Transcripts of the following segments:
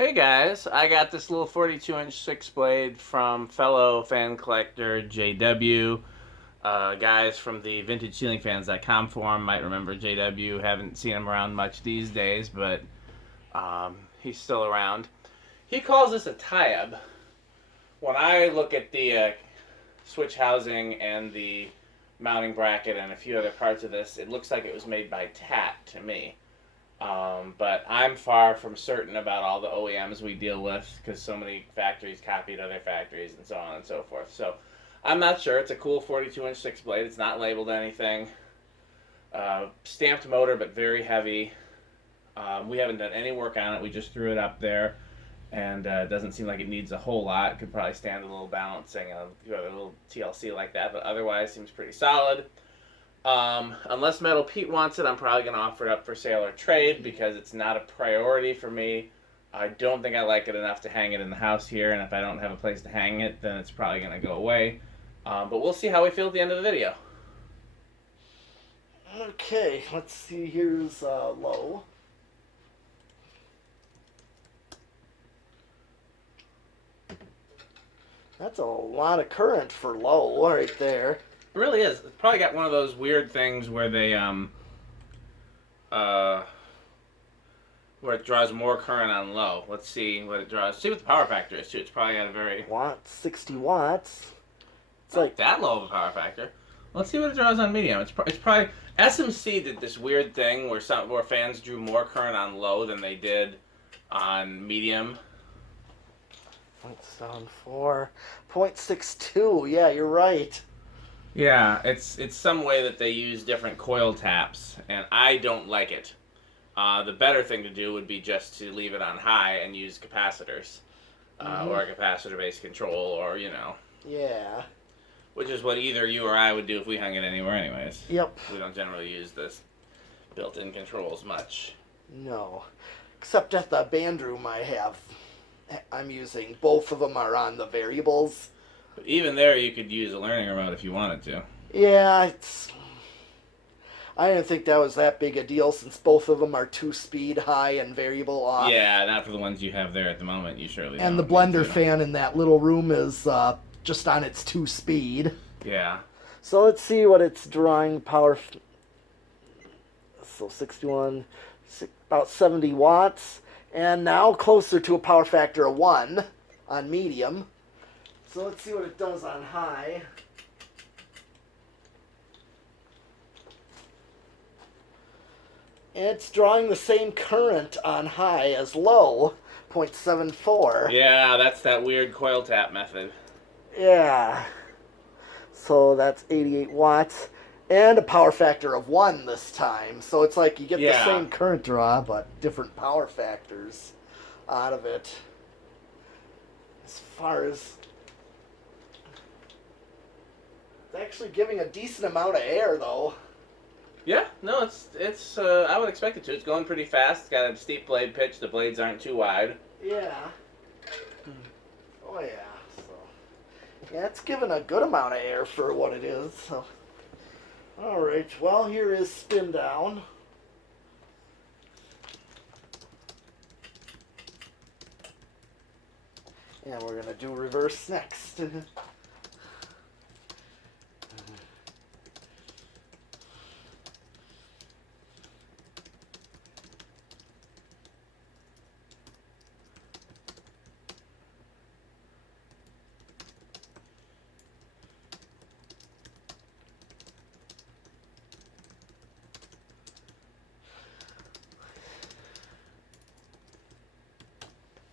Hey guys, I got this little 42-inch six blade from fellow fan collector JW. Guys from the Vintageceilingfans.com forum might remember JW. Haven't seen him around much these days, but he's still around. He calls this a Tyeb. When I look at the switch housing and the mounting bracket and a few other parts of this, it looks like it was made by TAT to me. But I'm far from certain about all the OEMs we deal with because so many factories copied other factories and so on and so forth. So I'm not sure. It's a cool 42-inch six blade. It's not labeled anything. Stamped motor, but very heavy. We haven't done any work on it. We just threw it up there, and it doesn't seem like it needs a whole lot. It could probably stand a little balancing and a little TLC like that, but otherwise seems pretty solid. Unless Metal Pete wants it, I'm probably going to offer it up for sale or trade because it's not a priority for me. I don't think I like it enough to hang it in the house here, and if I don't have a place to hang it, then it's probably going to go away. But we'll see how we feel at the end of the video. Okay, let's see. Here's low. That's a lot of current for low right there. It really is. It's probably got one of those weird things where they where it draws more current on low. Let's see what it draws. See what the power factor is too. It's probably got a very 60 watts. It's like that low of a power factor. Let's see what it draws on medium. It's probably SMC did this weird thing where fans drew more current on low than they did on medium. 0.74, 0.62. Yeah, you're right. Yeah, it's some way that they use different coil taps, and I don't like it. The better thing to do would be just to leave it on high and use capacitors, or a capacitor-based control, or Yeah. which is what either you or I would do if we hung it anywhere, anyways. Yep. We don't generally use this built-in controls much. No, except at the band room I'm using. Both of them are on the variables. But even there, you could use a learning remote if you wanted to. Yeah, I didn't think that was that big a deal since both of them are 2-speed, high and variable off. Yeah, not for the ones you have there at the moment. You surely don't. And the blender fan in that little room is just on its 2-speed. Yeah. So let's see what it's drawing power. So 61, about 70 watts. And now closer to a power factor of 1 on medium. So let's see what it does on high. It's drawing the same current on high as low, 0.74. Yeah, that's that weird coil tap method. Yeah. So that's 88 watts. And a power factor of 1 this time. So it's like you get the same current draw, but different power factors out of it. As far as... It's actually giving a decent amount of air, though. Yeah, no, it's I would expect it to. It's going pretty fast. It's got a steep blade pitch. The blades aren't too wide. Yeah. Oh, yeah. So, yeah, it's giving a good amount of air for what it is. So, all right. Well, here is spin down. And we're going to do reverse next.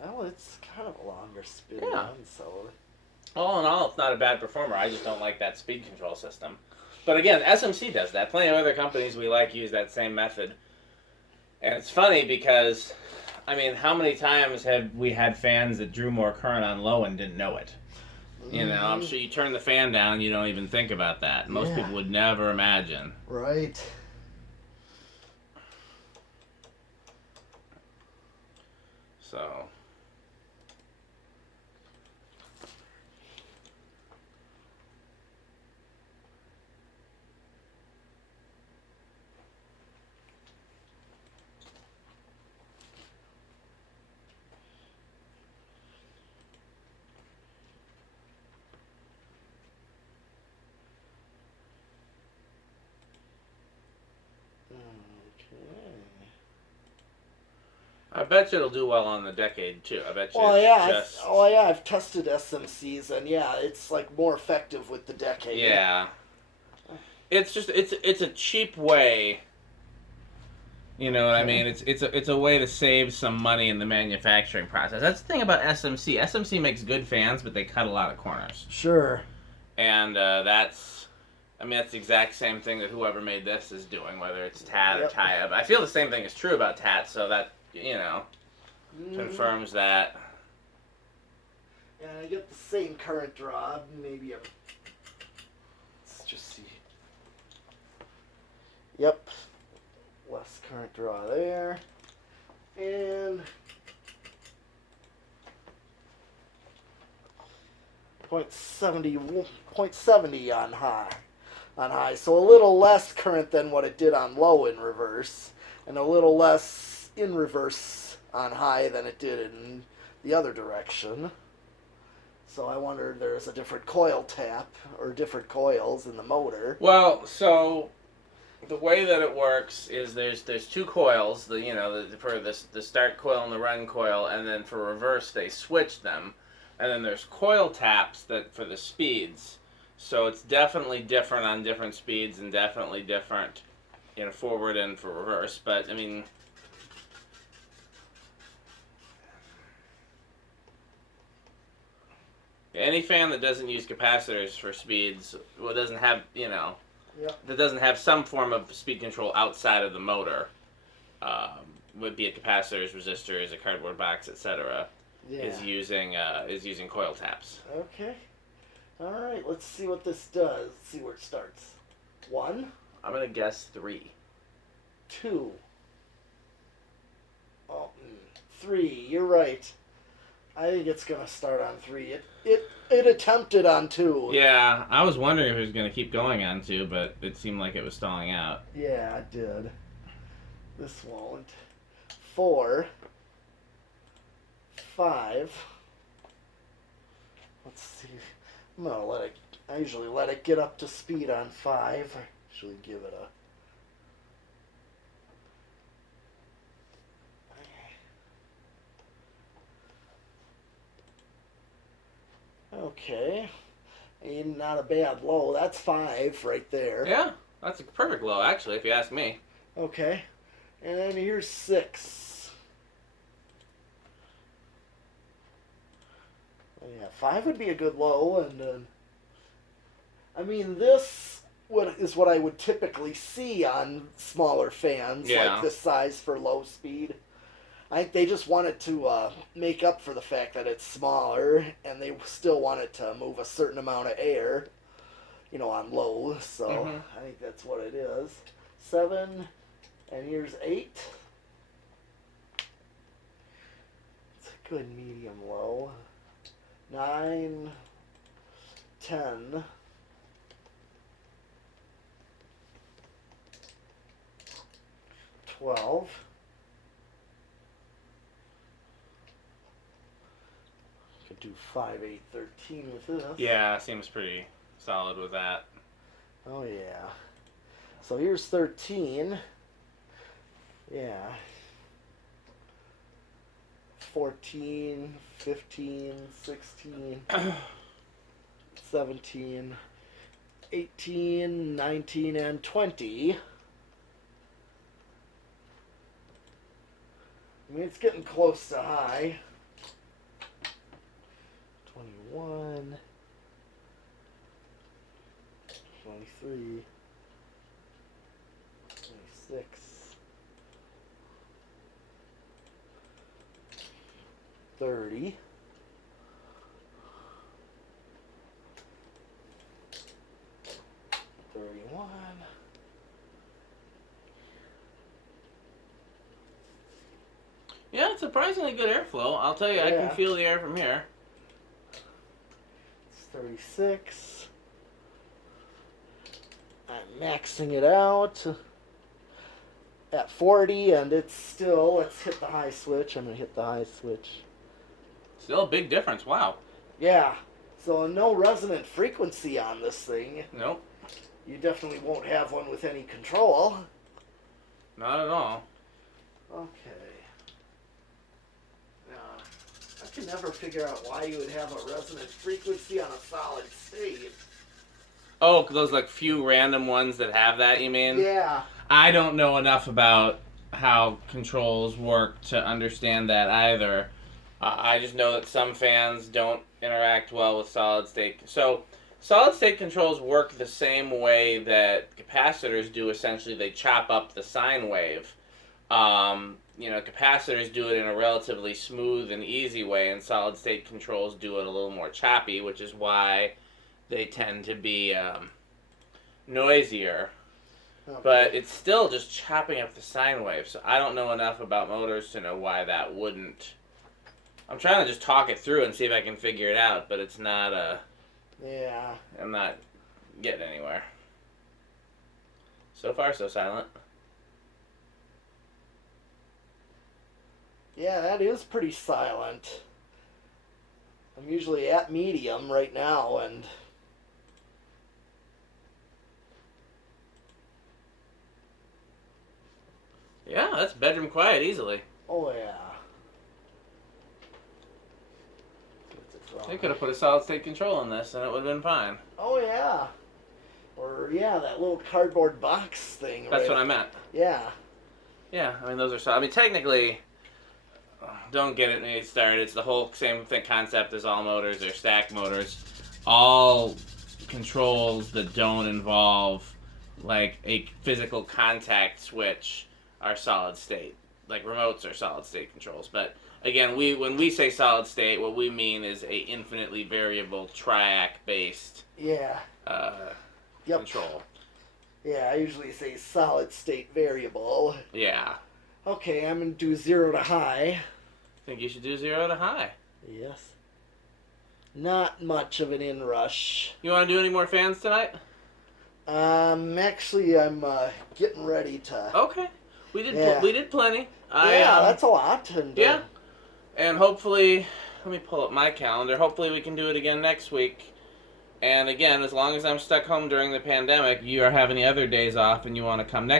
Well, it's kind of a longer spin one, so... All in all, it's not a bad performer. I just don't like that speed control system. But again, SMC does that. Plenty of other companies we like use that same method. And it's funny because, I mean, how many times have we had fans that drew more current on low and didn't know it? You know, I'm sure you turn the fan down, you don't even think about that. Most people would never imagine. Right. So... bet you it'll do well on the Decade too. I bet you. Well, it's yeah, just... I've tested SMCs, and yeah, it's like more effective with the Decade. Yeah. It's just it's a cheap way. You know what I mean? It's a way to save some money in the manufacturing process. That's the thing about SMC. SMC makes good fans, but they cut a lot of corners. Sure. And that's the exact same thing that whoever made this is doing, whether it's TAT or Tyeb. I feel the same thing is true about TAT, so that, confirms that. And I get the same current draw, maybe let's just see. Yep. Less current draw there. And 0.70 on high. So a little less current than what it did on low in reverse, and a little less in reverse on high than it did in the other direction. So I wonder if there's a different coil tap or different coils in the motor. Well, so the way that it works is there's two coils, for the start coil and the run coil, and then for reverse they switch them, and then there's coil taps that for the speeds. So it's definitely different on different speeds and definitely different, forward and for reverse. But I mean, any fan that doesn't use capacitors for speeds, doesn't have, that doesn't have some form of speed control outside of the motor, would be a capacitors, resistors, a cardboard box, etc. Is using coil taps. Okay. All right. Let's see what this does. Let's see where it starts. 1. I'm gonna guess 3. 2. 3. You're right. I think it's gonna start on 3. It attempted on 2. Yeah, I was wondering if it was gonna keep going on 2, but it seemed like it was stalling out. Yeah, it did. This won't. 4. 5. Let's see. I'm gonna let it. I usually let it get up to speed on 5. I usually give it a. Okay. Ain't not a bad low. That's 5 right there. Yeah, that's a perfect low, actually, if you ask me. Okay. And then here's 6. Yeah, 5 would be a good low, and this is what I would typically see on smaller fans like this size for low speed. I think they just wanted to make up for the fact that it's smaller, and they still wanted to move a certain amount of air, on low. So I think that's what it is. 7, and here's 8. It's a good medium low. 9, 10, 12. Could do 5, 8, 13 with this. Yeah, seems pretty solid with that. Oh yeah. So here's 13. Yeah. 14, 15, 16, 17, 18, 19, and 20. It's getting close to high. 21, 23, 26, 30, 31. Yeah, it's surprisingly good airflow. I'll tell you, I can feel the air from here. It's 36. I'm maxing it out at 40, and it's still, let's hit the high switch. I'm going to hit the high switch. Still a big difference, wow. Yeah, so no resonant frequency on this thing. Nope. You definitely won't have one with any control. Not at all. Okay. never figure out why you would have a resonant frequency on a solid state. Oh, those like few random ones that have that, you mean? Yeah. I don't know enough about how controls work to understand that either. I just know that some fans don't interact well with solid state. So, solid state controls work the same way that capacitors do. Essentially, they chop up the sine wave. Capacitors do it in a relatively smooth and easy way, and solid state controls do it a little more choppy, which is why they tend to be noisier. Okay. But it's still just chopping up the sine wave, so I don't know enough about motors to know why that wouldn't. I'm trying to just talk it through and see if I can figure it out, but it's not Yeah. I'm not getting anywhere. So far, so silent. Yeah, that is pretty silent. I'm usually at medium right now, and yeah, that's bedroom quiet easily. Oh yeah. They could have put a solid state control in this and it would have been fine. Oh yeah. Or yeah, that little cardboard box thing. That's what I meant. Yeah. Yeah, I mean those are solid. I mean technically, don't get me started. It's the whole same concept as all motors or stack motors. All controls that don't involve like a physical contact switch are solid state. Like remotes are solid state controls. But again, when we say solid state, what we mean is a infinitely variable triac based control. Yeah, I usually say solid state variable. Yeah. Okay, I'm gonna do 0 to high. Think you should do 0 to high. Yes. Not much of an inrush. You want to do any more fans tonight? Actually, I'm getting ready to. Okay. We did plenty. That's a lot. And, yeah. And hopefully, let me pull up my calendar. Hopefully we can do it again next week. And again, as long as I'm stuck home during the pandemic, you are having the other days off and you want to come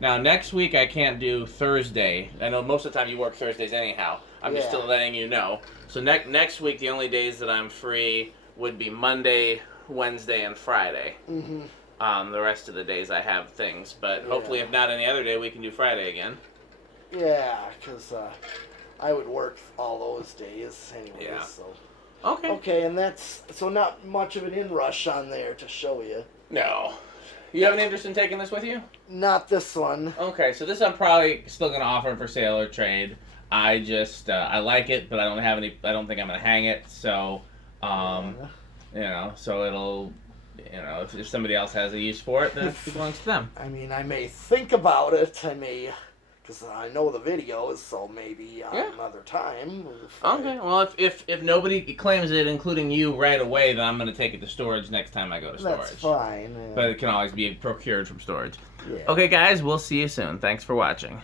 now next week I can't do Thursday. I know most of the time you work Thursdays anyhow. I'm just still letting you know. So next week the only days that I'm free would be Monday, Wednesday, and Friday. Mm-hmm. The rest of the days I have things, but hopefully if not any other day, we can do Friday again. Yeah, because I would work all those days anyways. Yeah. So. Okay. Okay, and that's so not much of an inrush on there to show you. No. You have any interest in taking this with you? Not this one. Okay, so this I'm probably still going to offer for sale or trade. I just I like it, but I don't think I'm going to hang it. So, so it'll. If somebody else has a use for it, then it belongs to them. I mean, I may think about it. Because I know the videos, so maybe another time. Okay, well, if nobody claims it, including you, right away, then I'm going to take it to storage next time I go to storage. That's fine. Yeah. But it can always be procured from storage. Yeah. Okay, guys, we'll see you soon. Thanks for watching.